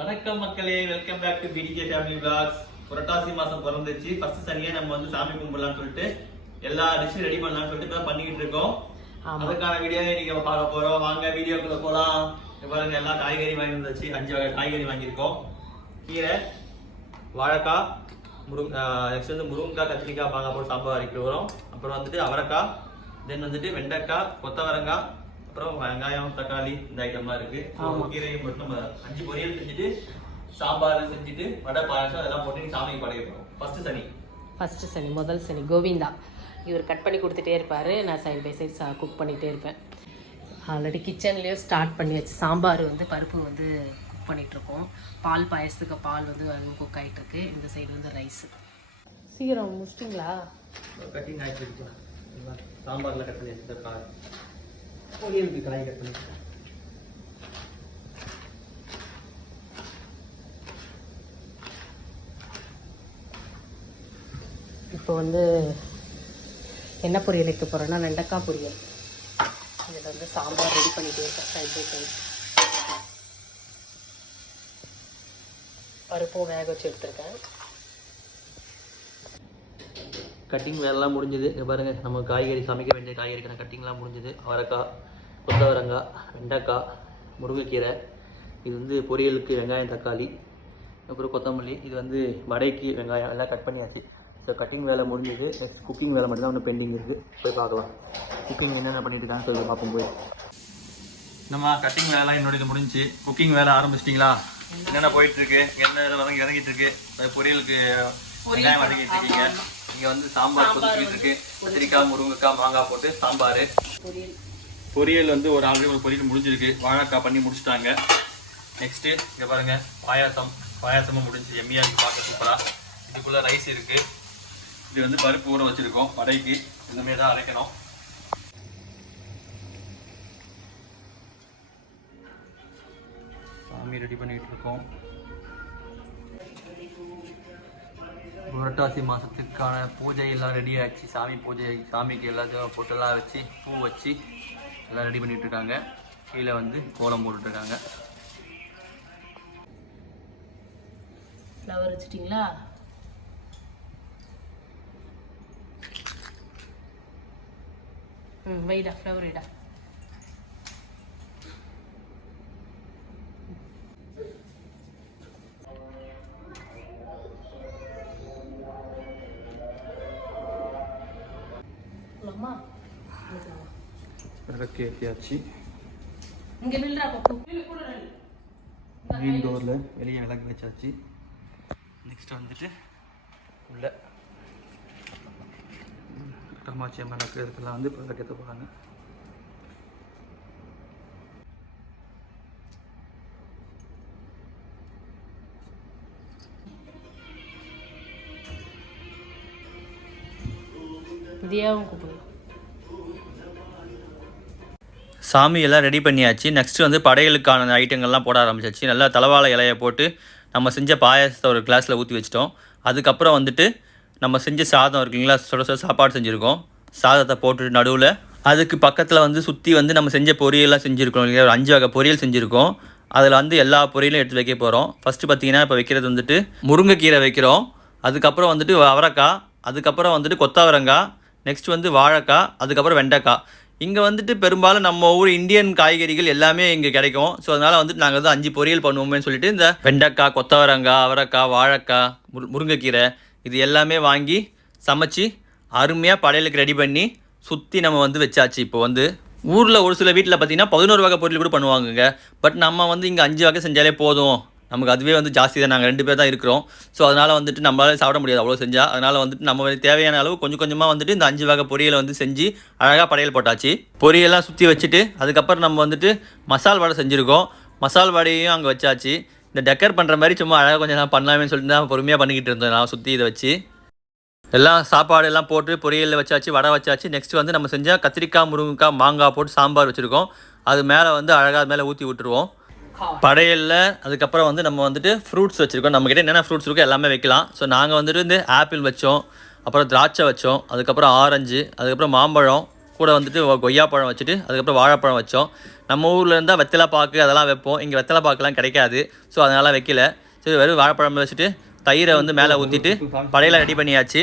வணக்கம் மக்களே welcome back to PDK family vlogs. Purattasi மாசம் பிறந்துச்சு. ஃபர்ஸ்ட் சனியே நம்ம வந்து சாமி கும்பிடலாம்னு சொல்லிட்டு எல்லா டிஷ்ஷும் ரெடி பண்ணலாம்னு சொல்லிட்டு இப்ப பண்ணிக்கிட்டு இருக்கோம். அதுக்கான வீடியோ இன்னைக்கு பார்க்க போறோம். வாங்க வீடியோக்குள்ள போலாம். இங்க பாருங்க எல்லா காய்கறி வாங்கி வந்தாச்சு. அஞ்சு வகை காய்கறி வாங்கியிருக்கோம். கீரை வாழைக்காய் முருங்க நெக்ஸ்ட் வந்து முருங்கைக்காய் கத்திரிக்காய் மாங்காய் போட்டு சாம்பார் வைக்கிறோம் அப்புறம் வந்துட்டு அவரைக்காய் தென் வந்துட்டு வெண்டைக்காய் கொத்தவரங்காய் அப்புறம் வெங்காயம் தக்காளி இந்த ஐட்டம்லாம் இருக்கு. கீரையை மட்டும் நம்ம அஞ்சு பொரியல் செஞ்சுட்டு சாம்பார் செஞ்சுட்டு வடை பாயாசம் அதெல்லாம் போட்டு சாமிக்கு படைக்க போறோம். ஃபர்ஸ்ட் சனி. ஃபர்ஸ்ட் சனி முதல் சனி கோவிந்தா. இவர் கட் பண்ணி கொடுத்துட்டே இருப்பார். நான் சைடு பை சைடு குக் பண்ணிகிட்டே இருப்பேன். ஆல்ரெடி கிச்சன்லேயும் ஸ்டார்ட் பண்ணி வச்சு சாம்பார் வந்து பருப்பு வந்து குக் பண்ணிகிட்ருக்கோம் பால் பாயசத்துக்கு பால் வந்து அதுவும் குக் ஆகிட்டுருக்கு இந்த சைடு வந்து ரைஸ் சீக்கிரம் முடிச்சிட்டிங்களா? கட்டிங் இருக்கு. சாம்பார்ல கட் பண்ணி பொரியலுக்கு காய் கட் பண்ணி. இப்போ வந்து என்ன பொரியல் வைக்க போகிறேன்னா வெண்டைக்காய் பொரியல். இதில் வந்து சாம்பார் ரெடி பண்ணிகிட்டே இருக்கேன். சைடு பை சைடு பருப்பும் வேக வச்சு எடுத்திருக்கேன். கட்டிங் வேலைலாம் முடிஞ்சது. இங்க பாருங்க நம்ம காய்கறி சமைக்க வேண்டிய காய்கறிக்கான கட்டிங்லாம் முடிஞ்சது. அவரைக்காய் கொத்தவரங்காய் வெண்டைக்காய் முருங்கைக்கீரை இது வந்து பொரியலுக்கு வெங்காயம் தக்காளி அப்புறம் கொத்தமல்லி இது வந்து வடைக்கு வெங்காயம் எல்லாம் கட் பண்ணியாச்சு. ஸோ கட்டிங் வேலை முடிஞ்சது. நெக்ஸ்ட் குக்கிங் வேலை மட்டும் தான் ஒன்று பெண்டிங் இருக்குது போய் பார்க்கலாம். குக்கிங் என்னென்ன பண்ணிட்டு இருக்காங்க சொல்லி பார்ப்போம் போய். நம்ம கட்டிங் வேலை என்னோட முடிஞ்சு குக்கிங் வேலை ஆரம்பிச்சிட்டிங்களா? என்னென்ன போயிட்டு இருக்கு என்ன வதங்கி இறங்கிட்டு இருக்கு பொரியலுக்கு வெங்காயம் வதக்கிட்டு இருக்கீங்க. இங்க வந்து சாம்பார் கொதிக்கிட்டு இருக்கு. கத்திரிக்காய் முருங்கைக்காய் மாங்காய் போட்டு சாம்பார். பொரியல் வந்து ஒரு ஆல்ரெடி ஒரு பொரியல் முடிஞ்சிருக்கு. வாழைக்காய் பண்ணி முடிச்சிட்டாங்க. நெக்ஸ்ட்டு இங்கே பாருங்க பாயாசம். பாயாசமும் முடிஞ்சு எம்மியாக இருக்குது பார்க்க சூப்பராக இதுக்குள்ளே ரைஸ் இருக்குது இது வந்து பருப்பு ஊற வச்சுருக்கோம் வடைக்கு. இந்தமாரி தான் அரைக்கணும். சாமி ரெடி பண்ணிகிட்டு இருக்கோம். புரட்டாசி மாதத்துக்கான பூஜை எல்லாம் ரெடி ஆச்சு சாமி பூஜை சாமிக்கு எல்லாத்தையும் பொட்டெல்லாம் வச்சு பூ வச்சு எல்லாம் ரெடி பண்ணிகிட்டு இருக்காங்க கீழே வந்து கோலம் போட்டுட்டு இருக்காங்க ஃப்ளவர் வச்சுட்டிங்களா? ம் வைடா ஃப்ளவர் வைடா. ஏற்றியாச்சு இங்கே நில்றா மெயின் டோரில் வெளியே விளக்கு வச்சாச்சு. நெக்ஸ்ட் வந்துட்டு உள்ள. காமாட்சி அம்மன் இதுக்கெல்லாம் வந்து இப்போ விளக்கேற்ற போகிறாங்க இதையாவும் கூப்பிடு சாமியெல்லாம் ரெடி பண்ணியாச்சு. நெக்ஸ்ட்டு வந்து படையலுக்கான ஐட்டங்கள்லாம் போட ஆரம்பிச்சாச்சு. நல்லா தலைவாழை இலையை போட்டு நம்ம செஞ்ச பாயாசத்தை ஒரு கிளாஸில் ஊற்றி வச்சிட்டோம். அதுக்கப்புறம் வந்துட்டு நம்ம செஞ்ச சாதம் இருக்குங்களா சுட சுட சாப்பாடு செஞ்சுருக்கோம். சாதத்தை போட்டுட்டு நடுவில் அதுக்கு பக்கத்தில் வந்து சுற்றி வந்து நம்ம செஞ்ச பொரியலாம் செஞ்சுருக்கோம் இல்லையா ஒரு அஞ்சு வகை பொரியல் செஞ்சுருக்கோம். அதில் வந்து எல்லா பொரியலும் எடுத்து வைக்க போகிறோம் ஃபஸ்ட்டு பார்த்தீங்கன்னா இப்போ வைக்கிறது வந்துட்டு முருங்கைக்கீரை வைக்கிறோம். அதுக்கப்புறம் வந்துட்டு அவரைக்காய் அதுக்கப்புறம் வந்துட்டு கொத்தவரங்காய் நெக்ஸ்ட் வந்து வாழைக்காய் அதுக்கப்புறம் வெண்டைக்காய். இங்கே வந்துட்டு பெரும்பாலும் நம்ம ஊர் இந்தியன் காய்கறிகள் எல்லாமே இங்கே கிடைக்கும். ஸோ அதனால் வந்துட்டு நாங்கள் வந்து அஞ்சு பொரியல் பண்ணுவோமேன்னு சொல்லிட்டு இந்த வெண்டைக்காய் கொத்தவரங்காய் அவரைக்காய் வாழைக்காய் முரு முருங்கைக்கீரை இது எல்லாமே வாங்கி சமைச்சு அருமையாக படையலுக்கு ரெடி பண்ணி சுற்றி நம்ம வந்து வச்சாச்சு இப்போ வந்து. ஊரில் ஒரு சில வீட்டில் பார்த்தீங்கன்னா பதினோரு வகை பொருள் கூட பண்ணுவாங்கங்க. பட் நம்ம வந்து இங்கே அஞ்சு வகை செஞ்சாலே போதும். நமக்கு அதுவே வந்து ஜாஸ்தி தான். நாங்கள் ரெண்டு பேர் தான் இருக்கிறோம். ஸோ அதனால் வந்துட்டு நம்மளால சாப்பிட முடியாது அவ்வளோ செஞ்சால் அதனால் வந்துட்டு நம்ம தேவையான அளவு கொஞ்சம் கொஞ்சமாக வந்துட்டு இந்த அஞ்சு வகை பொரியலை வந்து செஞ்சு அழகாக படையல் போட்டாச்சு. பொரியெல்லாம் சுற்றி வச்சுட்டு அதுக்கப்புறம் நம்ம வந்துட்டு மசால் வடை செஞ்சுருக்கோம். மசால் வடையும் அங்கே வச்சாச்சு. இந்த டெக்கர் பண்ணுற மாதிரி சும்மா அழகாக கொஞ்சம் நான் பண்ணலாமே சொல்லிட்டு தான் பொறுமையாக பண்ணிக்கிட்டு இருந்தேன் நான் சுற்றி இதை வச்சு. எல்லாம் சாப்பாடு எல்லாம் போட்டு பொரியலில் வச்சாச்சு வடை வச்சாச்சு. நெக்ஸ்ட் வந்து நம்ம செஞ்சால் கத்திரிக்காய் முருங்கைக்காய் மாங்காய் போட்டு சாம்பார் வச்சுருக்கோம். அது மேலே வந்து அழகாக மேலே ஊற்றி விட்டுருவோம். படையலில் அதுக்கப்புறம் வந்து நம்ம வந்துட்டு ஃப்ரூட்ஸ் வச்சுருக்கோம். நம்மக்கிட்ட என்னென்ன ஃப்ரூட்ஸ் இருக்கோ எல்லாமே வைக்கலாம். ஸோ நாங்கள் வந்துட்டு வந்து ஆப்பிள் வச்சோம் அப்புறம் திராட்சை வச்சோம் அதுக்கப்புறம் ஆரஞ்சு அதுக்கப்புறம் மாம்பழம் கூட வந்துட்டு கொய்யாப்பழம் வச்சுட்டு அதுக்கப்புறம் வாழைப்பழம் வச்சோம். நம்ம ஊரில் இருந்தால் வெத்தலை பாக்கு அதெல்லாம் வைப்போம். இங்கே வெத்தலை பாக்குலாம் கிடைக்காது. ஸோ அதனால் வைக்கல. சரி வெறும் வாழைப்பழம் வச்சுட்டு தயிரை வந்து மேலே ஊற்றிட்டு படையெல்லாம் ரெடி பண்ணியாச்சு.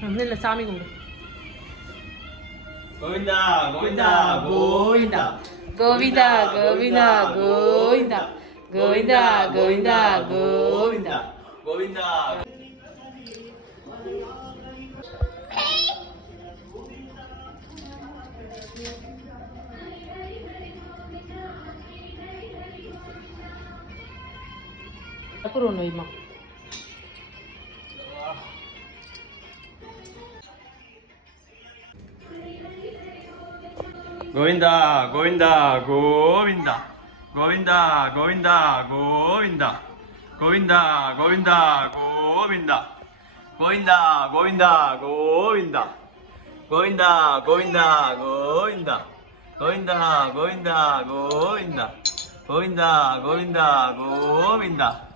ஒன்றும் இல்லை சாமி கும்பிடு கோவிந்தா கோவிந்தா கோவிந்தா கோவிந்தா கோவிந்தா கோவிந்தா கோவிந்தா கோவிந்தா கோவிந்தா கோவிந்தா அப்புறம் Turun ima. Govinda, Govinda, Govinda. Govinda, Govinda, Govinda. Govinda, Govinda, Govinda. Govinda, Govinda, Govinda. Govinda, Govinda, Govinda. Govinda, Govinda, Govinda. Govinda, Govinda, Govinda.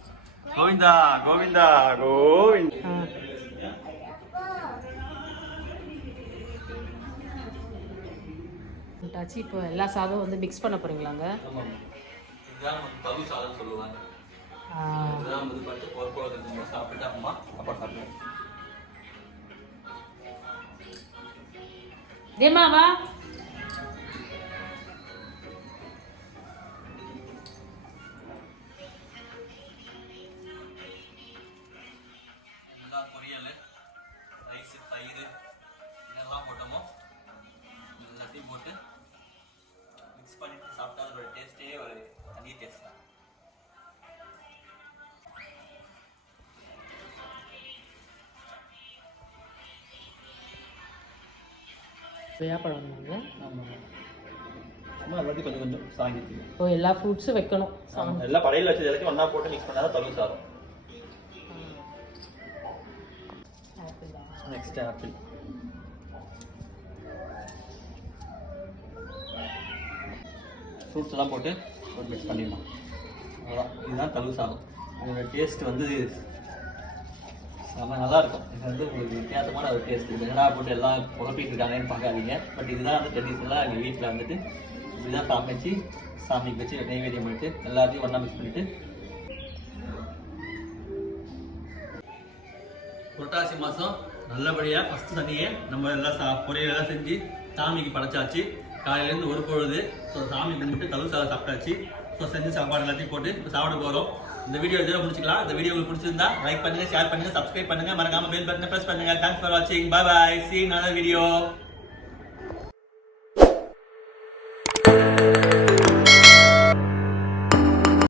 Govinda Govinda Govinda. டாச்சு இப்போ எல்லா சாதம் வந்து மிக்ஸ் பண்ண போறீங்களாங்க இதுதான் கொய்யாப்பழம் சும்மா எல்லாத்தையும் கொஞ்சம் கொஞ்சம் சாங்கிட்டு. ஓ எல்லா ஃப்ரூட்ஸும் வைக்கணும். சாமி எல்லாம் படையில் வச்சது எல்லாத்தையும் ஒன்றா போட்டு மிக்ஸ் தலு சாதம். ஆப்பிளா? Next apple. ஃப்ரூட்ஸ் எல்லாம் போட்டு ஒரு மிக்ஸ் பண்ணிடலாம். அவ்வளோதான் இதுதான் தலு சாதம். இதோட டேஸ்ட் வந்து செம்ம நல்லா இருக்கும் இது வந்து உங்களுக்கு வித்தியாசமான ஒரு டேஸ்ட் இது என்னடா போட்டு எல்லாம் குழப்பிட்டு இருக்காங்கன்னு பார்க்காதீங்க. பட் இதுதான் வந்து ட்ரெடிஷனலாக எங்கள் வீட்டில் வந்துட்டு இதுதான் சமைச்சு சாமிக்கு வச்சு நைவேத்தியம் பண்ணிட்டு எல்லாத்தையும் ஒன்றா மிக்ஸ் பண்ணிட்டு. புரட்டாசி மாதம் நல்லபடியாக ஃபஸ்ட்டு தண்ணியை நம்ம எல்லாம் சா பொரியெல்லாம் செஞ்சு சாமிக்கு படைச்சாச்சு. காலையிலேருந்து ஒரு பொழுது ஸோ சாமி கும்பிட்டு தலு சாதம் சாப்பிட்டாச்சு. ஸோ செஞ்சு சாப்பாடு எல்லாத்தையும் போட்டு இப்போ சாப்பிட போகிறோம் இந்த வீடியோ இதோட முடிச்சுக்கலாம். இந்த வீடியோ உங்களுக்கு பிடிச்சிருந்தா லைக் பண்ணுங்க ஷேர் பண்ணுங்க சப்ஸ்கிரைப் பண்ணுங்க. மறக்காம பெல் பட்டனை ப்ரெஸ் பண்ணுங்க. தேங்க்ஸ் ஃபார் வாட்சிங் பை பை சி நல்ல வீடியோ